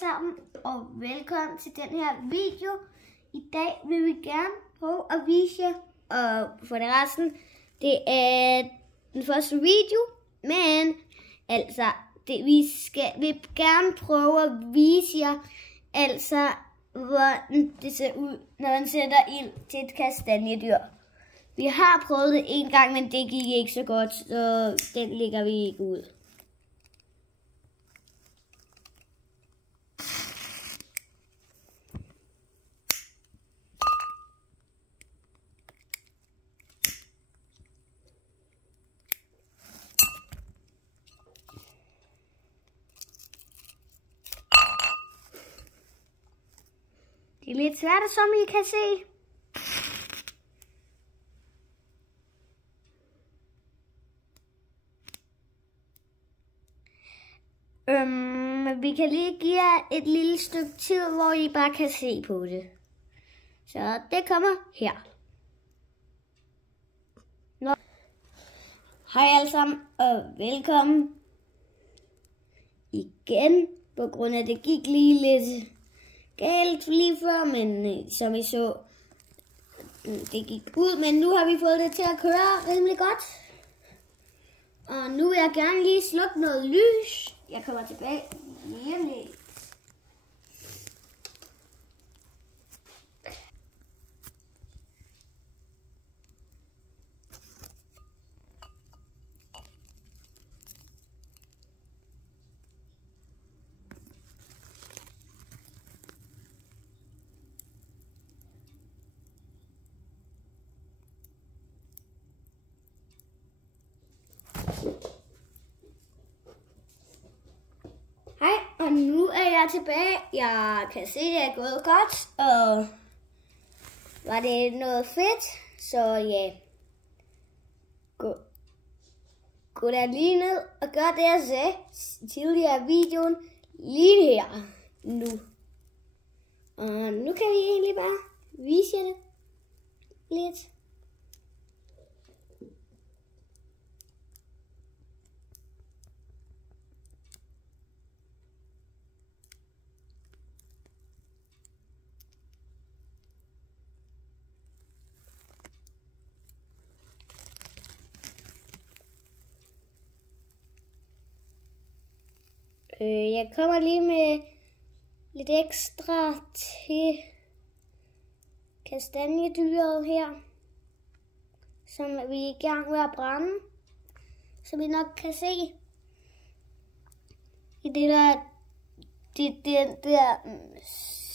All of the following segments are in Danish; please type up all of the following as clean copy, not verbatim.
sammen, og velkommen til den her video. I dag vil vi gerne prøve at vise jer, og for det resten, det er den første video, men altså, vi vil gerne prøve at vise jer, altså, hvordan det ser ud, når man sætter ild til et kastanjedyr. Vi har prøvet det en gang, men det gik ikke så godt, så den lægger vi ikke ud. Det er lidt svært, som I kan se. Vi kan lige give jer et lille stykke tid, hvor I bare kan se på det. Så det kommer her. Hej alle sammen, og velkommen igen. På grund af det gik lige lidt galt lige før, men som I så, det gik ud, men nu har vi fået det til at køre rimelig godt. Og nu vil jeg gerne lige slukke noget lys. Jeg kommer tilbage lige om lidt. Hej, og nu er jeg tilbage. Jeg kan se, at det er gået godt, og var det noget fedt, så ja. Gå der lige ned og gør det, jeg sagde tidligere i videoen, lige her nu. Og nu kan vi egentlig bare vise jer det lidt. Jeg kommer lige med lidt ekstra til kastanjedyret her, som vi er i gang med at brænde, som I nok kan se. I det der, den der,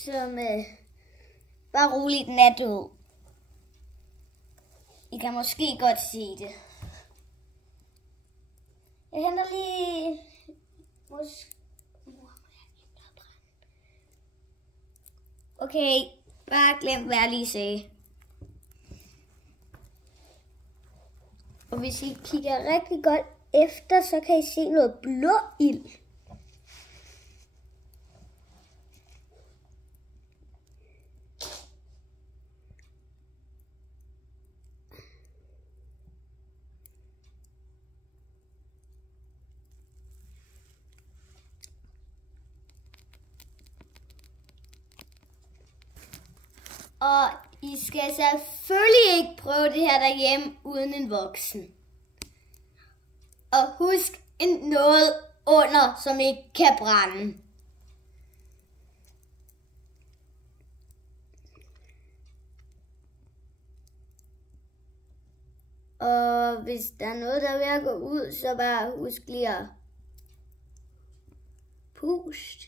som bare roligt den er død. I kan måske godt se det. Jeg henter lige Okay, bare glem hvad jeg lige sagde. Og hvis I kigger rigtig godt efter, så kan I se noget blå ild. Og I skal selvfølgelig ikke prøve det her derhjemme uden en voksen. Og husk noget under, som ikke kan brænde. Og hvis der er noget, der er ved at gå ud, så bare husk lige at puste.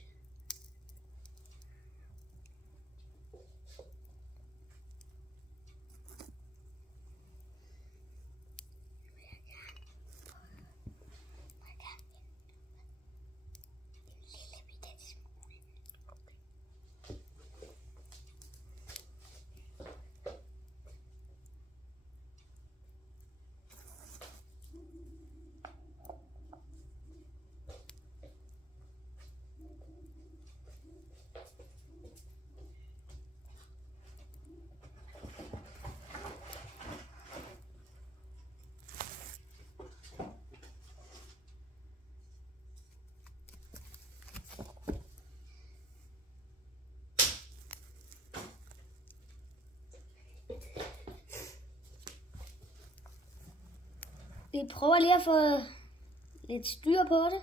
Vi prøver lige at få lidt styr på det.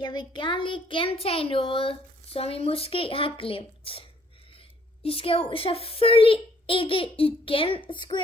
Jeg vil gerne lige gentage noget, som I måske har glemt. I skal jo selvfølgelig ikke igen, skulle jeg